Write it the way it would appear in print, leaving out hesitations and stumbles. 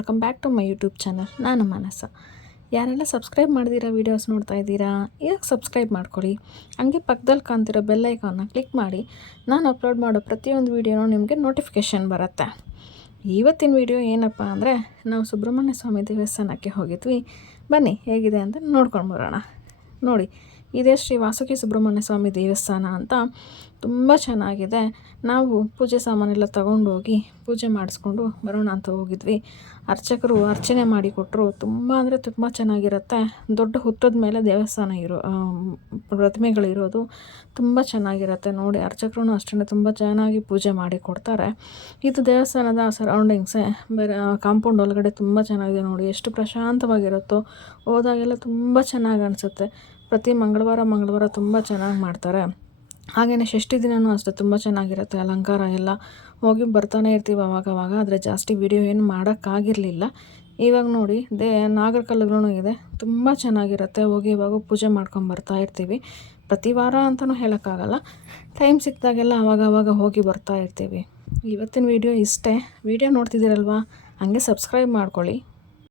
Welcome back to my YouTube channel. ನಾನು ಮಾನಸ. ಯಾರೆಲ್ಲ subscribe ಮಾಡಿದ್ದೀರಾ, ವೀಡಿಯೋಸ್ ನೋಡ್ತಾ ಇದ್ದೀರಾ, ಈಗ ಸಬ್ಸ್ಕ್ರೈಬ್ ಮಾಡ್ಕೊಳ್ಳಿ. ಹಂಗೆ ಪಕ್ಕದಲ್ಲಿ ಕಾಣ್ತಿರೋ ಬೆಲ್ ಐಕಾನ್ನ ಕ್ಲಿಕ್ ಮಾಡಿ. ನಾನು ಅಪ್ಲೋಡ್ ಮಾಡೋ ಪ್ರತಿಯೊಂದು ವೀಡಿಯೋನೂ ನಿಮಗೆ ನೋಟಿಫಿಕೇಷನ್ ಬರುತ್ತೆ. ಇವತ್ತಿನ ವೀಡಿಯೋ ಏನಪ್ಪ ಅಂದರೆ, ನಾವು ಸುಬ್ರಹ್ಮಣ್ಯ ಸ್ವಾಮಿ ದೇವಸ್ಥಾನಕ್ಕೆ ಹೋಗಿದ್ವಿ. ಬನ್ನಿ ಹೇಗಿದೆ ಅಂತ ನೋಡ್ಕೊಂಡು ಬರೋಣ. ನೋಡಿ, ಇದೇ ಶ್ರೀ ವಾಸುಕಿ ಸುಬ್ರಹ್ಮಣ್ಯ ಸ್ವಾಮಿ ದೇವಸ್ಥಾನ ಅಂತ. ತುಂಬ ಚೆನ್ನಾಗಿದೆ. ನಾವು ಪೂಜೆ ಸಾಮಾನೆಲ್ಲ ತಗೊಂಡೋಗಿ ಪೂಜೆ ಮಾಡಿಸ್ಕೊಂಡು ಬರೋಣ ಅಂತ ಹೋಗಿದ್ವಿ. ಅರ್ಚಕರು ಅರ್ಚನೆ ಮಾಡಿಕೊಟ್ರು. ತುಂಬ ಅಂದರೆ ತುಂಬ ಚೆನ್ನಾಗಿರುತ್ತೆ. ದೊಡ್ಡ ಹುತ್ತದ ಮೇಲೆ ದೇವಸ್ಥಾನ ಪ್ರತಿಮೆಗಳಿರೋದು ತುಂಬ ಚೆನ್ನಾಗಿರುತ್ತೆ. ನೋಡಿ, ಅರ್ಚಕರು ಅಷ್ಟೇ ತುಂಬ ಚೆನ್ನಾಗಿ ಪೂಜೆ ಮಾಡಿ ಕೊಡ್ತಾರೆ. ಇದು ದೇವಸ್ಥಾನದ ಸರೌಂಡಿಂಗ್ಸೇ ಬೇರೆ ಕಾಂಪೌಂಡ್ ಒಳಗಡೆ ತುಂಬ ಚೆನ್ನಾಗಿದೆ. ನೋಡಿ ಎಷ್ಟು ಪ್ರಶಾಂತವಾಗಿರುತ್ತೋ. ಹೋದಾಗೆಲ್ಲ ತುಂಬ ಚೆನ್ನಾಗಿ ಅನಿಸುತ್ತೆ. ಪ್ರತಿ ಮಂಗಳವಾರ ತುಂಬ ಚೆನ್ನಾಗಿ ಮಾಡ್ತಾರೆ. ಹಾಗೆಯೇ ಷಷ್ಠಿ ದಿನವೂ ಅಷ್ಟೇ ತುಂಬ ಚೆನ್ನಾಗಿರುತ್ತೆ. ಅಲಂಕಾರ ಎಲ್ಲ ಹೋಗಿ ಬರ್ತಾನೆ ಇರ್ತೀವಿ ಅವಾಗವಾಗ. ಆದರೆ ಜಾಸ್ತಿ ವಿಡಿಯೋ ಏನು ಮಾಡೋಕ್ಕಾಗಿರಲಿಲ್ಲ. ಇವಾಗ ನೋಡಿ, ನಾಗರಕಲ್ಲುಗಳೂ ಇದೆ. ತುಂಬ ಚೆನ್ನಾಗಿರುತ್ತೆ. ಹೋಗಿ ಇವಾಗ ಪೂಜೆ ಮಾಡ್ಕೊಂಬರ್ತಾ ಇರ್ತೀವಿ. ಪ್ರತಿ ವಾರ ಅಂತಲೂ ಹೇಳೋಕ್ಕಾಗಲ್ಲ. ಟೈಮ್ ಸಿಕ್ಕಿದಾಗೆಲ್ಲ ಆವಾಗವಾಗ ಹೋಗಿ ಬರ್ತಾ ಇರ್ತೀವಿ. ಇವತ್ತಿನ ವೀಡಿಯೋ ಇಷ್ಟೇ. ವೀಡಿಯೋ ನೋಡ್ತಿದ್ದೀರಲ್ವ, ಹಾಗೆ ಸಬ್ಸ್ಕ್ರೈಬ್ ಮಾಡ್ಕೊಳ್ಳಿ.